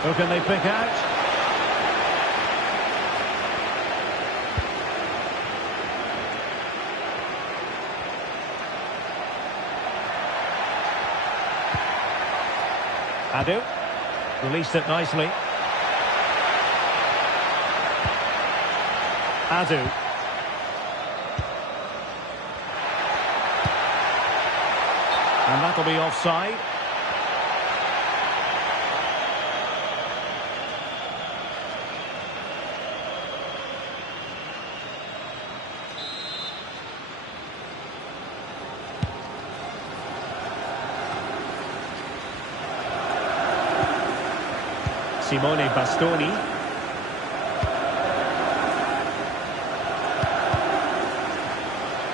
Who can they pick out? Adu. Released it nicely. Adu. And that'll be offside. Simone Bastoni.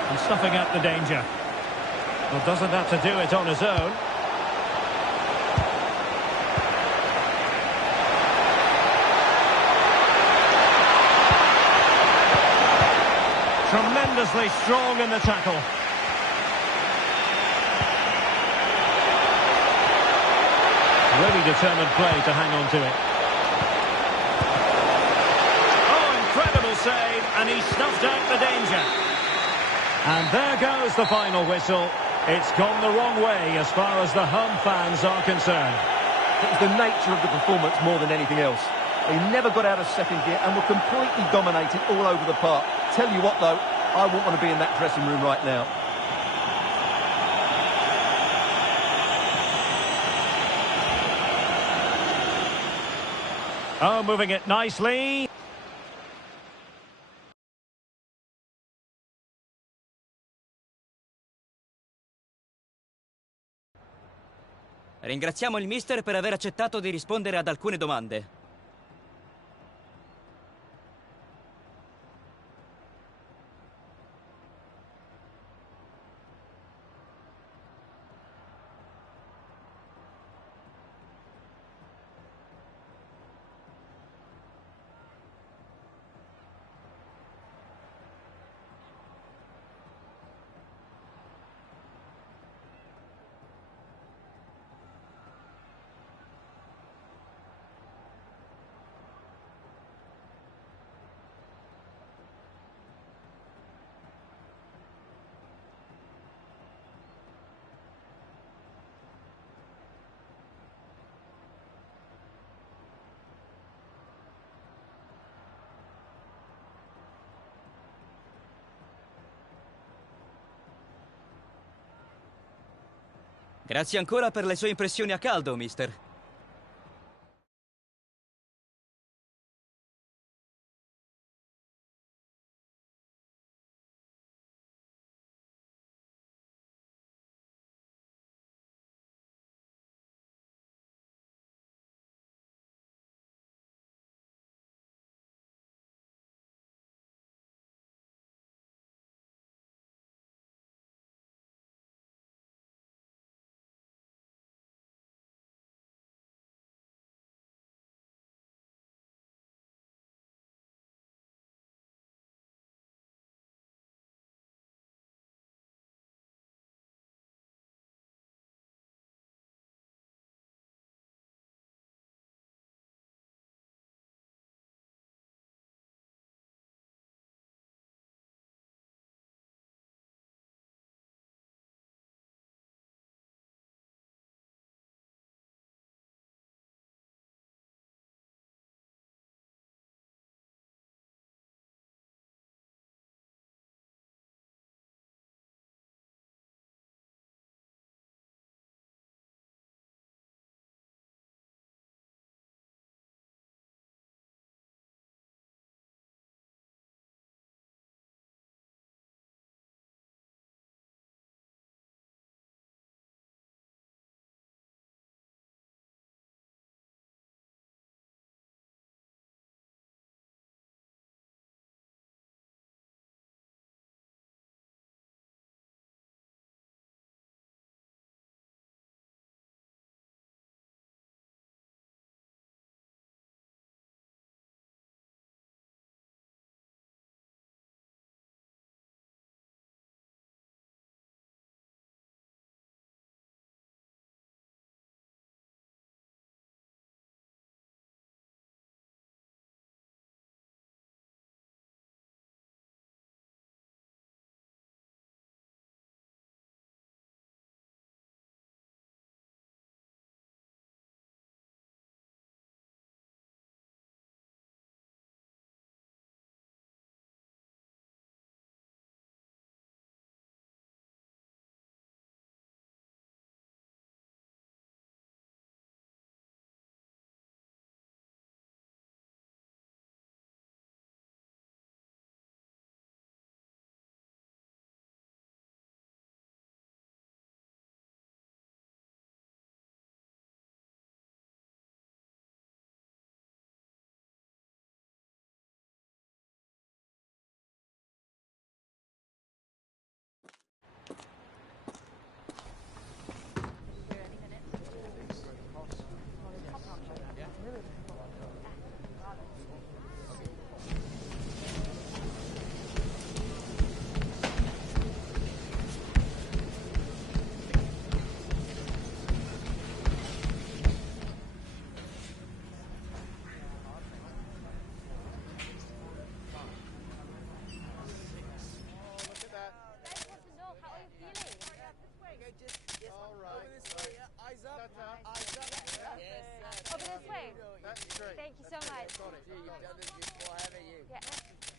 And stuffing out the danger. Well, doesn't have to do it on his own. Tremendously strong in the tackle. Really determined play to hang on to it. Oh, incredible save, and he snuffed out the danger. And there goes the final whistle. It's gone the wrong way as far as the home fans are concerned. It was the nature of the performance more than anything else. They never got out of second gear and were completely dominated all over the park. Tell you what, though, I wouldn't want to be in that dressing room right now. Oh, moving it nicely. Ringraziamo il mister per aver accettato di rispondere ad alcune domande. Grazie ancora per le sue impressioni a caldo, mister. That's true. Thank you so much. You've done this before, haven't you? Yeah.